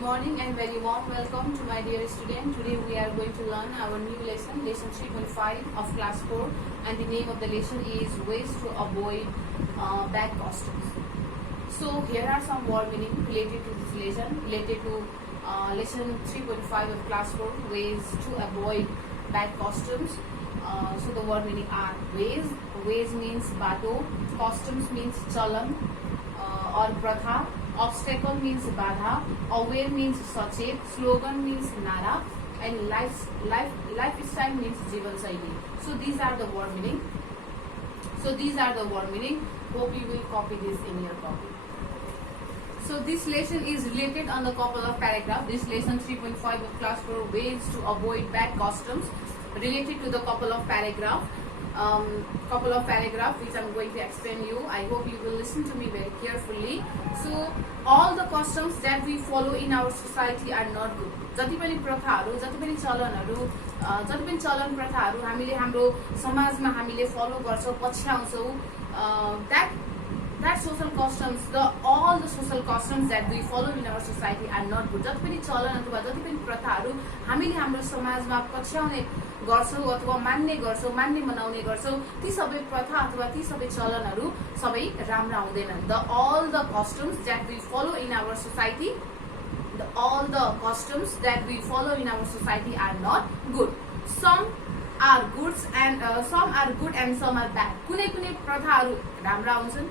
Good morning and very warm welcome to my dear student. Today we are going to learn our new lesson 3.5 of class 4, and the name of the lesson is ways to avoid bad costumes. So here are some word meaning related to this lesson, related to lesson 3.5 of class 4, ways to avoid bad costumes. So the word meaning are ways. Ways means bato, costumes means chalan or pratha. Obstacle means badha, aware means sachet, slogan means nara, and lifestyle means jivan shaili. So these are the word meaning. Hope you will copy this in your copy. So this lesson is related on the couple of paragraph. This lesson 3.5 of class 4, ways to avoid bad costumes, related to the couple of paragraph. Which I'm going to explain you. I hope you will listen to me very carefully. So all the customs that we follow in our society are not good. जति पनि प्रथाहरू, जति पनि चलन प्रथाहरू हामीले हाम्रो समाजमा हामीले फलो गर्छौं, पछ्याउँछौं, that social customs, all the social customs that we follow in our society are not good. जति पनि चलन अथवा जति पनि प्रथाहरू हामीले हाम्रो समाजमा पछ्याउने गर्छौं अथवा मान्ने मनाउने गर्छौं, ती सबै प्रथा अथवा ती सबै चलनहरू सबै राम्रा हुँदैनन्. All the customs that we follow in our society, are not good. Some are good and some are bad. कुनै प्रथाहरू राम्रा हुन्छन्,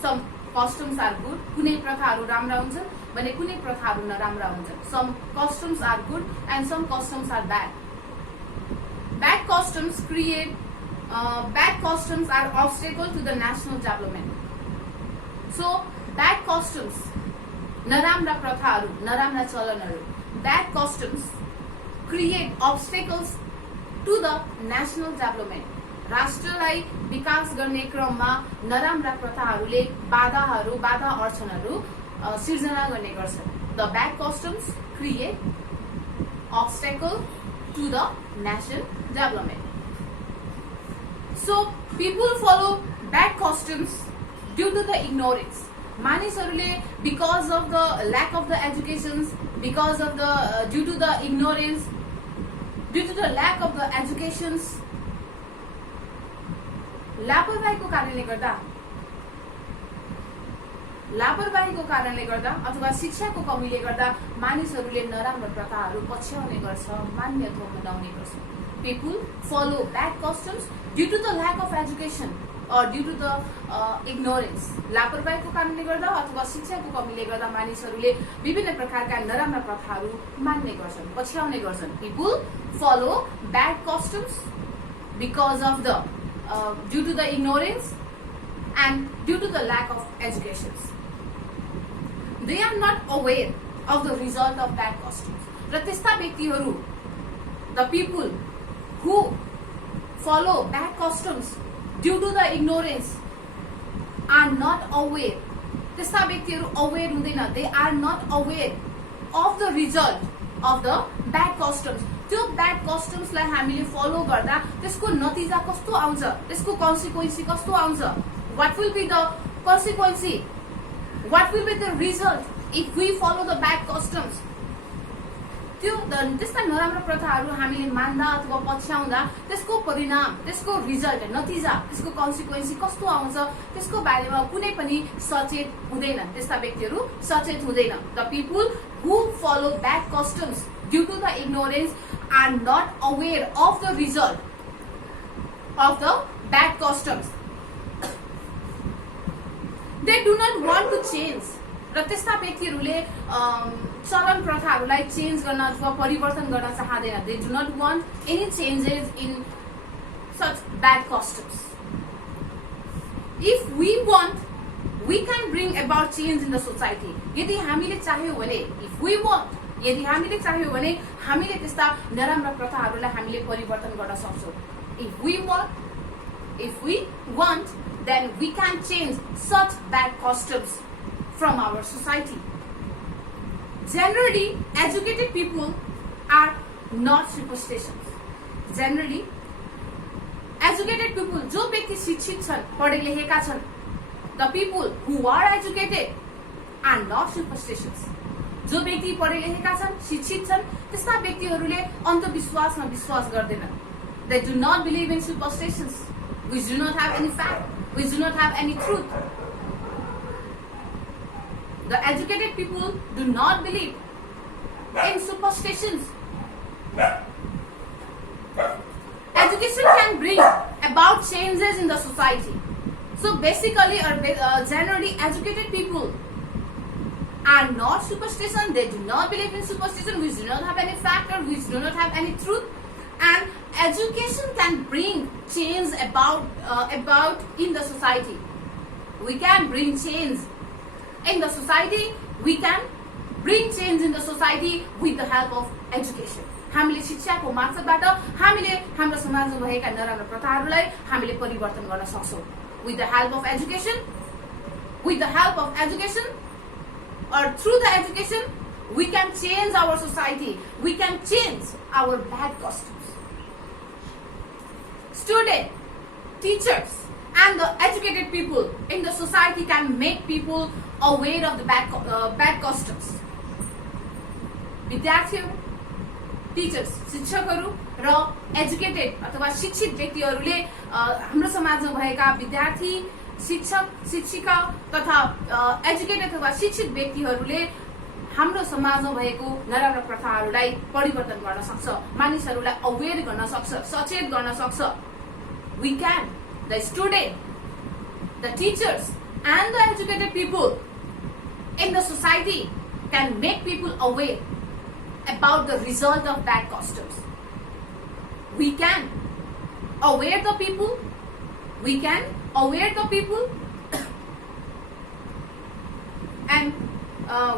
some customs are good. कुनै प्रथाहरू राम्रा हुन्छन् भने कुनै प्रथाहरू नराम्रा हुन्छन्. Some customs are good and some customs are bad. Bad customs are obstacle to the national development. So bad customs, naramra prathaharu, naramra chalanharu, bad customs create obstacles to the national development. राष्ट्रलाई विकास गर्ने क्रममा नराम्रा प्रथाहरूले बाधा अर्चनहरू सिर्जना गर्ने गर्छन्. The bad customs create obstacle to the national development. So people follow bad customs due to the ignorance. मानिसहरूले because of the lack of the educations, due to the ignorance, due to the lack of the educations, लापरवाहीको कारणले गर्दा अथवा शिक्षाको कमीले गर्दा मानिसहरूले नराम्रो प्रथाहरू पछ्याउने गर्छ, मान्यता मनाउने गर्छ. People follow bad customs due to the lack of education or due to the ignorance. लापरवाहीको कारणले गर्दा अथवा शिक्षाको कमीले गर्दा मानिसहरूले विभिन्न प्रकारका नराम्रा प्रथाहरू मान्ने गर्छन्, पछ्याउने गर्छन्. People follow bad customs because of the due to the ignorance and due to the lack of education. They are not aware of the result of bad customs. र त्यस्ता व्यक्तिहरू, the people who follow bad customs due to the ignorance are not aware. त्यस्ता व्यक्तिहरू aware हुँदैन. They are not aware of the result of the bad customs. त्यो bad customs लाई हामीले follow गर्दा त्यसको नतिजा कस्तो आउँछ, त्यसको consequence कस्तो आउँछ, what will be the consequence, what will be the result if we follow the bad customs. त्यो त्यस्ता नराम्रो प्रथाहरू हामीले मान्दा अथवा पछ्याउँदा त्यसको परिणाम, त्यसको रिजल्ट, नतिजा, त्यसको कन्सिक्वेन्स कस्तो आउँछ त्यसको बारेमा कुनै पनि सचेत हुँदैन. त्यस्ता व्यक्तिहरू सचेत हुँदैन. The people who follow bad customs due to the ignorance are not aware of the result of the bad customs. They do not want to change. र त्यस्ता व्यक्तिहरूले चलन प्रथाहरूलाई चेन्ज गर्न अथवा परिवर्तन गर्न चाहँदैन. They do not want any changes in such bad customs. If we want, we can bring about change in the society. यदि हामीले चाह्यौं भने, यदि हामीले चाह्यौं भने हामीले त्यस्ता नराम्रा प्रथाहरूलाई हामीले परिवर्तन गर्न सक्छौं. If we want, then we can change such bad customs from our society. Generally, educated people are not superstitious. Generally, educated people, जो व्यक्ति शिक्षित छन्, पढे लेखेका छन्, the people who are educated are not superstitious. जो व्यक्ति पढे लेखेका छन्, शिक्षित छन्, त्यस्ता व्यक्तिहरूले अन्धविश्वासमा विश्वास गर्दैनन्. They do not believe in superstitions, which do not have any fact, which do not have any truth. The educated people do not believe in superstitions. Education can bring about changes in the society. So basically, or generally, educated people are not superstition. They do not believe in superstition, which do not have any factor, which do not have any truth. And education can bring change about in the society. We can bring change in the society. We can bring change in the society with the help of education. हामीले शिक्षाको मार्फतबाट हामीले हाम्रो समाजमा भएका नराम्रो प्रथाहरूलाई हामीले परिवर्तन गर्न सक्छौं. With the help of education, or through the education, we can change our society. We can change our bad customs. Students, teachers, and the educated people in the society can make people aware of the bad customs. विद्यार्थीहरू, teachers, शिक्षकहरू र educated अथवा शिक्षित व्यक्तिहरूले हाम्रो समाजमा भएका विद्यार्थी, शिक्षक, शिक्षिका तथा एजुकेटेड अथवा शिक्षित व्यक्तिहरूले हाम्रो समाजमा भएको नराम्रो प्रथाहरूलाई परिवर्तन गर्न सक्छ, मानिसहरूलाई अवेयर गर्न सक्छ, सचेत गर्न सक्छ. We can, the student, the teachers and the educated people in the society can make people aware about the result of bad customs. We can aware the people. We can aware the people and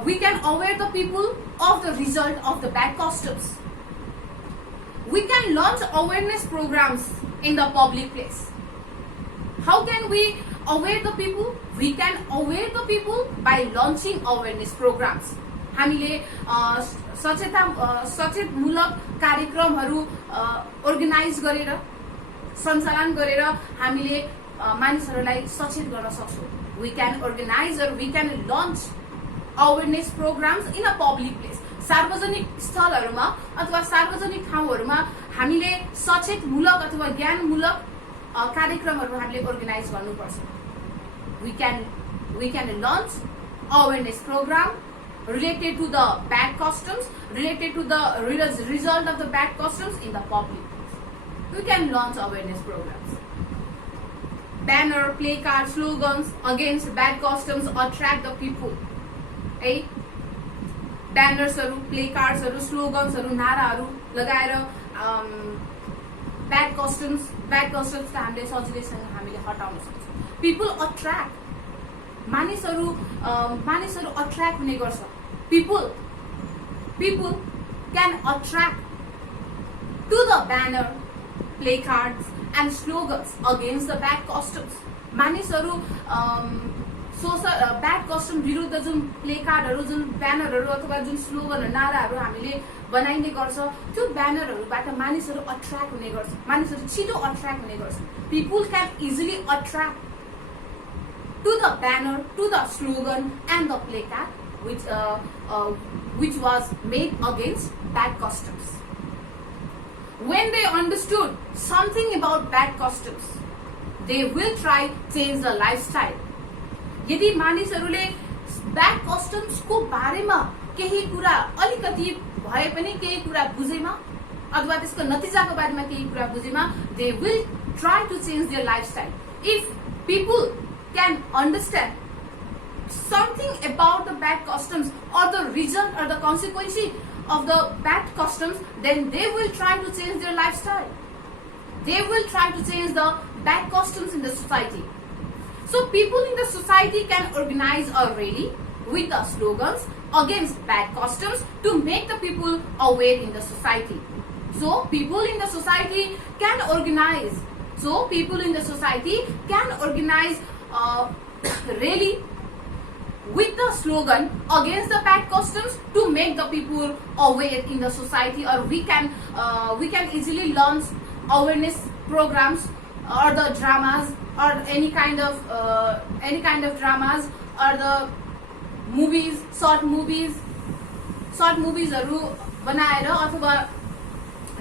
we can aware the people of the result of the bad customs. We can launch awareness programs in the public place. How can we aware the people? We can aware the people by launching awareness programs. हामीले सचेतमूलक कार्यक्रमहरू organise गरेर सञ्चालन गरेर हामीले मानिसहरूलाई सचेत गर्न सक्छौं. We can organize or we can launch awareness programs in a public place. सार्वजनिक स्थलहरूमा अथवा सार्वजनिक ठाउँहरूमा हामीले सचेतमूलक अथवा ज्ञानमूलक कार्यक्रमहरू हामीले अर्गनाइज गर्नुपर्छ. We can launch awareness program related to the bad customs, related to the result of the bad customs in the public. We can launch awareness programs. Banner, placard, slogans against bad customs attract the people. है, ब्यानर्सहरू, प्लेकार्ड्सहरू, स्लोगन्सहरू, नाराहरू लगाएर bad customs त हामीले सजिलैसँग हामीले हटाउन सक्छौँ. People attract, मानिसहरू attract हुने गर्छ. people can attract to the banner, placards and slogans against the bad customs. मानिसहरू ब्याड कस्टम विरुद्ध जुन प्लेकार्डहरू, जुन ब्यानरहरू अथवा जुन स्लोगन, नाराहरू हामीले बनाइने गर्छ, त्यो ब्यानरहरूबाट मानिसहरू अट्र्याक्ट हुने गर्छ, मानिसहरू छिटो अट्र्याक्ट हुने गर्छ. People can easily attract to the banner, to the slogan and the placard which was made against bad customs. When they understood something about bad customs, they will try change the lifestyle. यदि मानिसहरूले bad customs को बारेमा केही कुरा अलिकति भए पनि केही कुरा बुझेमा अथवा त्यसको नतिजाको बारेमा केही कुरा बुझेमा, they will try to change their lifestyle. If people can understand something about the bad customs or the result or the consequence of the bad customs, then they will try to change their lifestyle. They will try to change the bad customs in the society. So people in the society can organize a rally with the slogans against bad customs to make the people aware in the society. So people in the society can organize. Rally with the slogan against the bad customs to make the people aware in the society. Or we can easily launch awareness programs or the dramas or any kind of dramas or the movies, short movies short मुभिजहरू बनाएर अथवा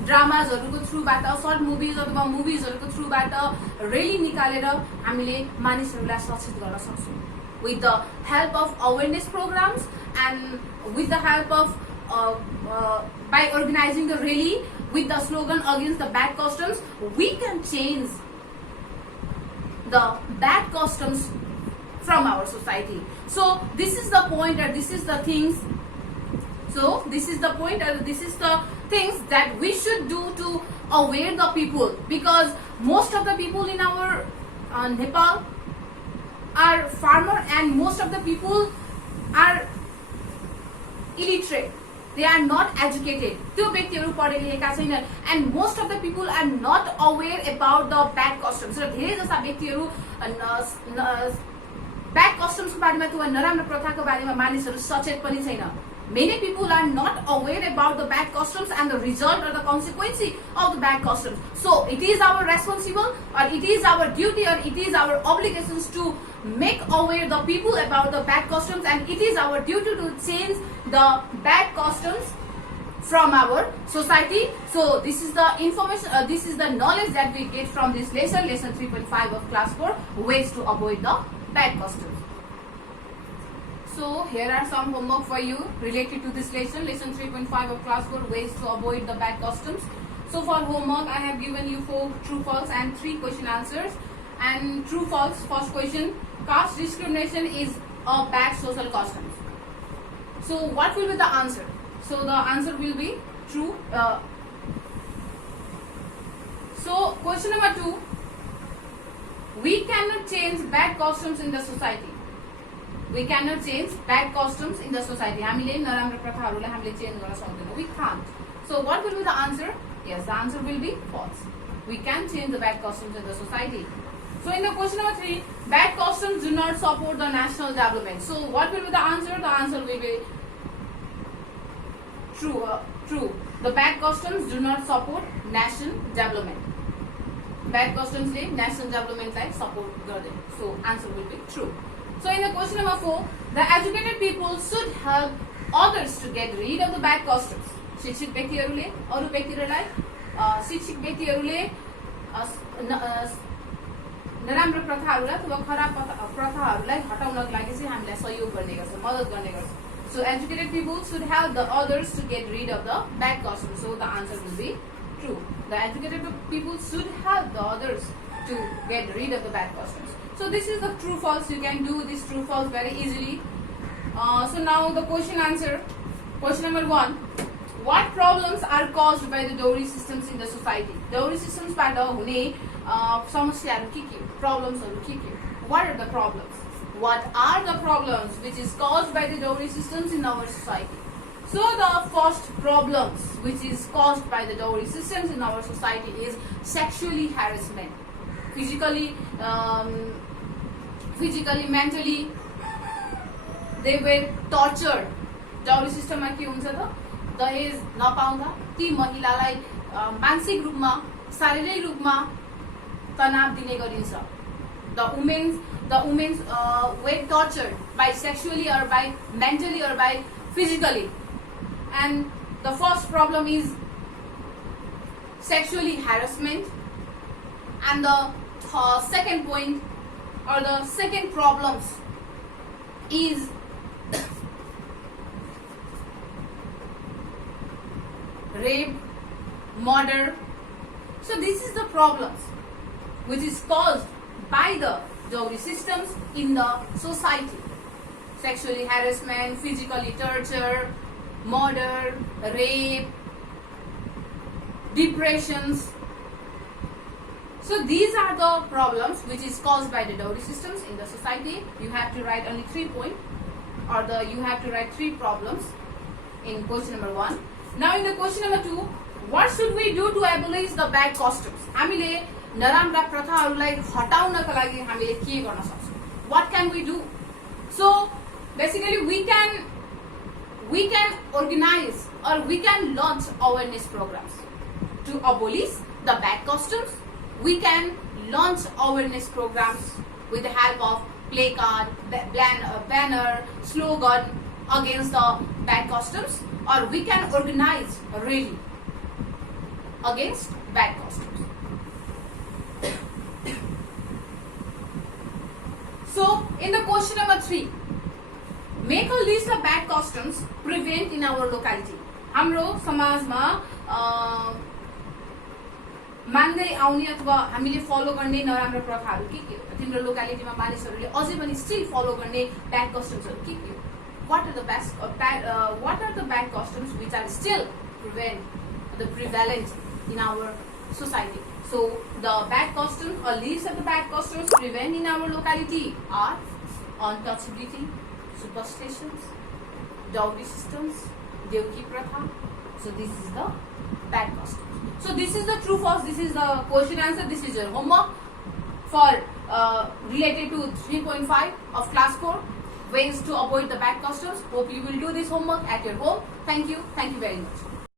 ड्रामाजहरूको थ्रुबाट shirt movies अथवा मुभिजहरूको थ्रुबाट रेली निकालेर हामीले मानिसहरूलाई सचेत गर्न सक्छौँ with the help of awareness programs and with the help of by organizing the rally with the slogan against the bad customs. We can change the bad customs from our society. So this is the point, or this is the things. So this is the point, or this is the things that we should do to aware the people, because most of the people in our Nepal are farmer and most of the people are illiterate. They are not educated. त्यो व्यक्तिहरू पढे लेखेका छैनन्, and most of the people are not aware about the bad customs. र धेरै जस्ता व्यक्तिहरू bad customs को बारेमा अथवा नराम्रो प्रथाको बारेमा मानिसहरू सचेत पनि छैन. Many people are not aware about the bad customs and the result or the consequence of the bad customs. So it is our responsible, or it is our duty, or it is our obligations to make aware the people about the bad customs, and it is our duty to change the bad customs from our society. So this is the information, this is the knowledge that we get from this lesson 3.5 of class 4, ways to avoid the bad customs. So here are some homework for you related to this lesson 3.5 of class 4, ways to avoid the bad customs. So for homework, I have given you 4 true false and 3 question answers. And true false, first question, caste discrimination is a bad social custom. So what will be the answer? So the answer will be true. So question number 2, we cannot change bad customs in the society. We cannot change bad customs in the society. हामीले नराम्रो प्रथाहरूलाई हामीले change गर्न सक्दैनौँ. We can't. So what will be the answer? Yes, the answer will be false. We can change the bad customs in the society. So in the question number 3, bad customs do not support the national development. So what will be the answer? The answer will be true. True. The bad customs do not support national development. Bad customs ले national development लाई support गर्दैन. So answer will be true. So in the question number 4, the educated people should help others to get rid of the bad customs. शिक्षित व्यक्तिहरूले अरू व्यक्तिहरूलाई शिक्षित व्यक्तिहरूले नराम्रो प्रथाहरूलाई अथवा खराब प्रथाहरूलाई हटाउनको लागि चाहिँ हामीलाई सहयोग गर्ने गर्छ, मद्दत गर्ने गर्छ. So educated people should help the others to get rid of the bad customs. So the answer will be true. The educated people should help the others to get rid of the bad customs. So this is the true false. You can do this true false very easily. So now the question answer. Question number 1. What problems are caused by the dowry systems in the society? Dowry systems बाट हुने समस्याहरू के problemsहरू के What are the problems? What are the problems which is caused by the dowry systems in our society? So the first problems which is caused by the dowry systems in our society is sexually harassment. Physically, mentally, they were tortured. Dowry system मा के हुन्छ त? दहेज नपाउँदा ती महिलालाई मानसिक रूपमा, शारीरिक रूपमा तनाव दिने गरिन्छ. The women were tortured by sexually or by mentally or by physically. And the first problem is sexually harassment. And the second point, or the second problems, is rape, murder. So this is the problems which is caused by the dowry systems in the society. Sexually harassment, physically torture, murder, rape, depressions. So these are the problems which is caused by the dowry systems in the society. You have to write only 3 points, or you have to write 3 problems in question number 1. Now in the question number 2, what should we do to abolish the bad customs? हामीले नराम्रा प्रथाहरूलाई हटाउनका लागि हामीले के गर्न सक्छौं? What can we do? So basically we can organize, or we can launch awareness programs to abolish the bad customs. We can launch awareness programs with the help of placard, banner, slogan against the bad customs, or we can organize a rally against bad customs. So, in the question number 3, make a list of bad customs prevalent in our locality. हाम्रो समाजमा मान्दै आउने अथवा हामीले फलो गर्ने नराम्रो प्रथाहरू के हो? तिम्रो लोकालिटीमा मानिसहरूले अझै पनि स्टिल फलो गर्ने ब्याड कस्टम्सहरू के हो? What are the bad customs which are still prevalent in our society? So the bad customs, or list of the bad customs prevalent in our locality are untouchability, superstitions, dowry systems, devki pratha. So this is the bad customs. So this is the true false. This is the question answer. This is your homework for related to 3.5 of class 4. Ways to avoid the bad customs. Hope you will do this homework at your home. Thank you. Thank you very much.